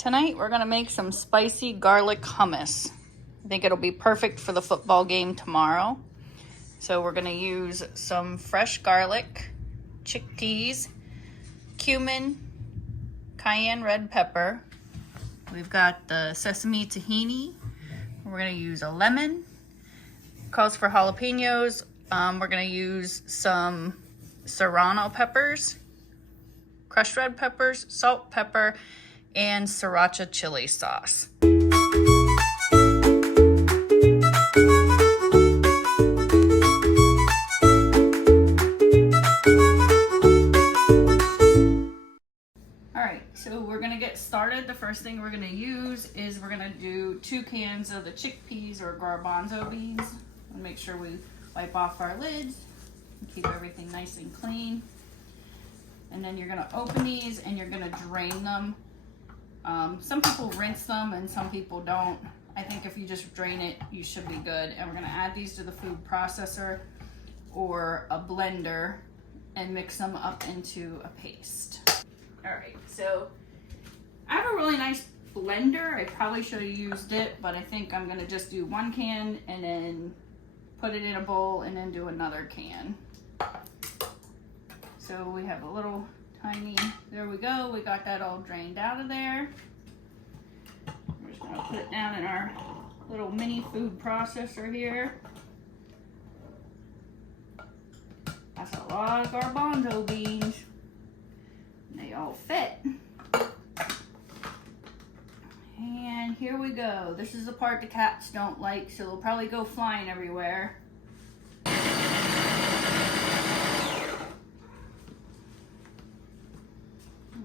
Tonight we're gonna make some spicy garlic hummus. I think it'll be perfect for the football game tomorrow. So we're gonna use some fresh garlic, chickpeas, cumin, cayenne red pepper. We've got the sesame tahini. We're gonna use a lemon. Calls for jalapeños. We're gonna use some serrano peppers, crushed red peppers, salt, pepper, and Sriracha chili sauce. Alright, so we're gonna get started. The first thing we're gonna use is we're gonna do 2 cans of the chickpeas or garbanzo beans. And make sure we wipe off our lids and keep everything nice and clean. And then you're gonna open these and you're gonna drain them. Some people rinse them and some people don't. I think if you just drain it, you should be good. And we're gonna add these to the food processor or a blender and mix them up into a paste. All right, so I have a really nice blender. I probably should have used it, but I think I'm gonna just do 1 can and then put it in a bowl and then do another can. So we have a little tiny, there we go. We got that all drained out of there. We're just gonna put it down in our little mini food processor here. That's a lot of garbanzo beans. They all fit. And here we go. This is the part the cats don't like, so they'll probably go flying everywhere.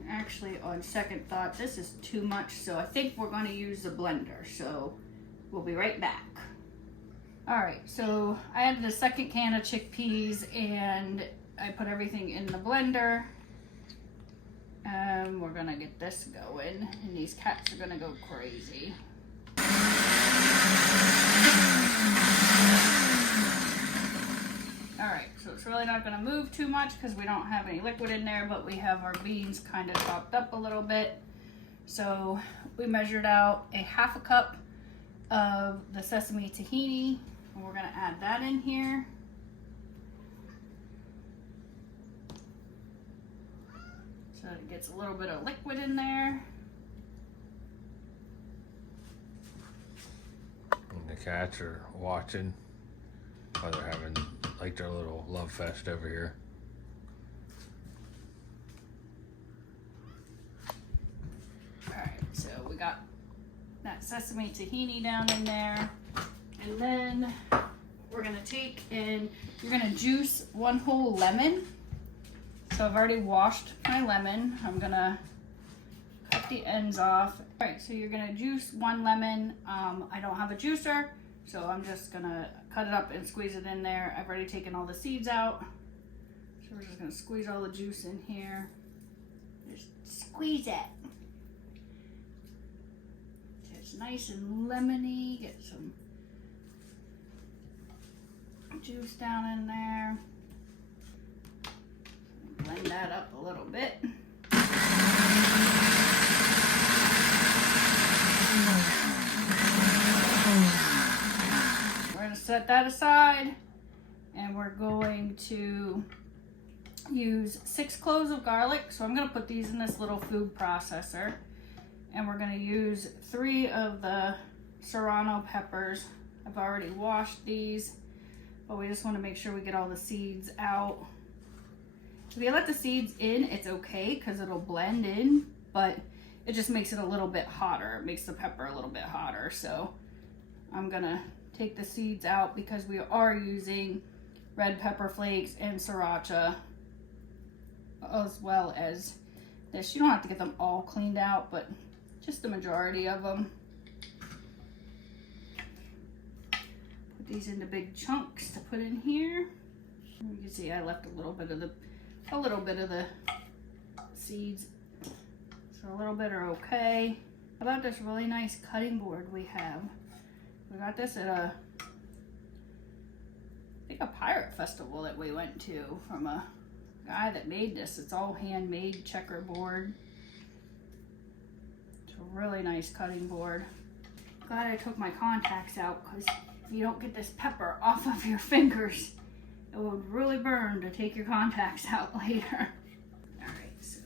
Actually, on second thought, this is too much, so I think we're going to use the blender, so we'll be right back. Alright, so I added the 2nd can of chickpeas and I put everything in the blender. And we're going to get this going, and these cats are going to go crazy. Alright, so it's really not going to move too much because we don't have any liquid in there, but we have our beans kind of chopped up a little bit. So we measured out a 1/2 cup of the sesame tahini, and we're going to add that in here. So it gets a little bit of liquid in there. And the cats are watching while they're having like their little love fest over here. Alright, so we got that sesame tahini down in there. And then we're gonna take and you're gonna juice 1 whole lemon. So I've already washed my lemon. I'm gonna cut the ends off. All right, so you're gonna juice 1 lemon. I don't have a juicer, so I'm just gonna cut it up and squeeze it in there. I've already taken all the seeds out. So we're just gonna squeeze all the juice in here. Just squeeze it. So it's nice and lemony. Get some juice down in there. Blend that up a little bit. We're going to set that aside, and we're going to use 6 cloves of garlic. So I'm going to put these in this little food processor, and we're going to use 3 of the serrano peppers. I've already washed these, but we just want to make sure we get all the seeds out. If you let the seeds in, it's okay because it'll blend in, but it just makes it a little bit hotter. It makes the pepper a little bit hotter. So I'm gonna take the seeds out because we are using red pepper flakes and Sriracha as well as this. You don't have to get them all cleaned out, but just the majority of them. Put these into big chunks to put in here. You can see I left a little bit of the seeds, so a little bit are okay. How about this really nice cutting board we have? We got this at I think a pirate festival that we went to from a guy that made this. It's all handmade checkerboard. So It's a really nice cutting board. Glad I took my contacts out because if you don't get this pepper off of your fingers, it would really burn to take your contacts out later. All right, so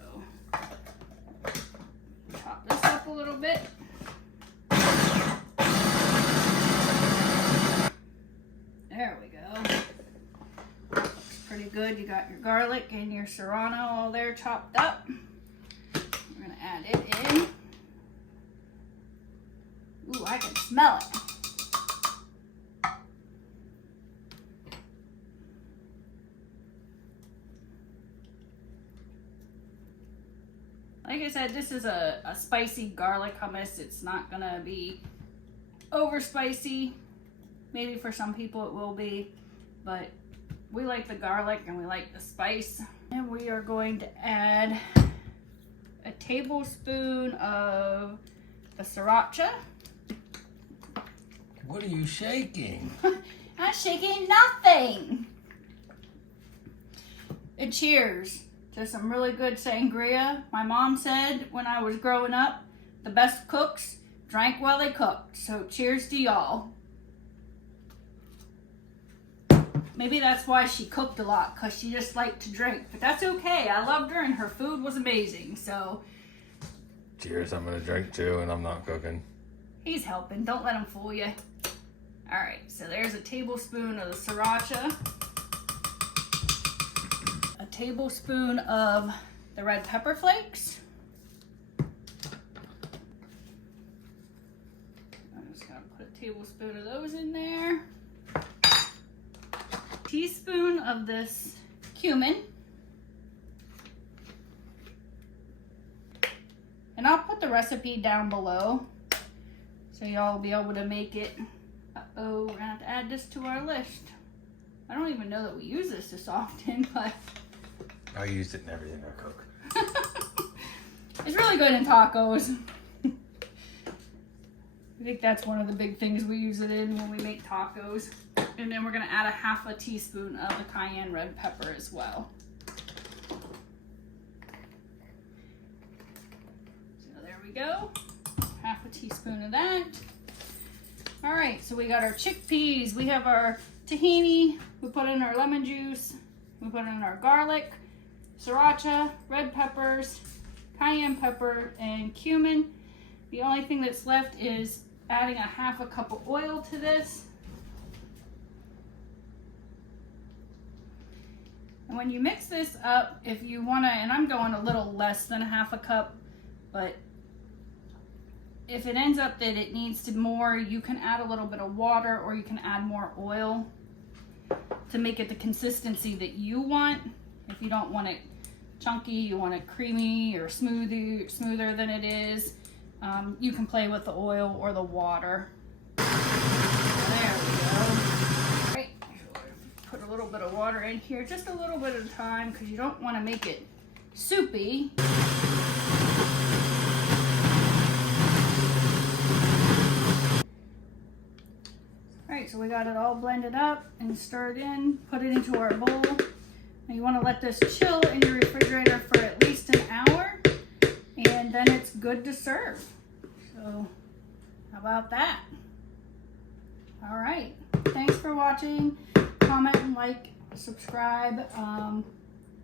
chop this up a little bit. There we go. Looks pretty good. You got your garlic and your serrano all there chopped up. We're gonna add it in. Ooh, I can smell it. Like I said, this is a spicy garlic hummus. It's not gonna be over spicy. Maybe for some people it will be, but we like the garlic and we like the spice. And we are going to add a tablespoon of the Sriracha. What are you shaking? I'm shaking nothing. And cheers to some really good sangria. My mom said when I was growing up, the best cooks drank while they cooked. So cheers to y'all. Maybe that's why she cooked a lot, because she just liked to drink. But that's okay. I loved her and her food was amazing. So Cheers, I'm gonna drink too and I'm not cooking. he's helping. Don't let him fool you. All right, so there's a tablespoon of the Sriracha. A tablespoon of the red pepper flakes. I'm just gonna put a tablespoon of those in there. Teaspoon of this cumin. And I'll put the recipe down below so y'all will be able to make it. Uh-oh, we're gonna have to add this to our list. I don't even know that we use this often, but I used it in everything I cook. it's really good in tacos. I think that's one of the big things we use it in when we make tacos. And then we're gonna add a half a teaspoon of the cayenne red pepper as well. So there we go, half a teaspoon of that. All right, so we got our chickpeas, we have our tahini, we put in our lemon juice, we put in our garlic, sriracha, red peppers, cayenne pepper, and cumin. The only thing that's left is adding a half a cup of oil to this. And when you mix this up, if you wanna, and I'm going a little less than a half a cup, but if it ends up that it needs to more, you can add a little bit of water or you can add more oil to make it the consistency that you want. If you don't want it chunky, you want it creamy or smoother than it is, you can play with the oil or the water. There we go. All right, put a little bit of water in here, just a little bit at a time, because you don't want to make it soupy. Alright, so we got it all blended up and stirred in, put it into our bowl. And you want to let this chill in your refrigerator for at least an hour, and then it's good to serve. So, how about that? Alright, thanks for watching. Comment and like, subscribe.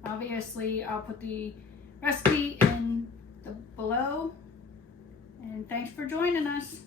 Obviously, I'll put the recipe in below. And thanks for joining us.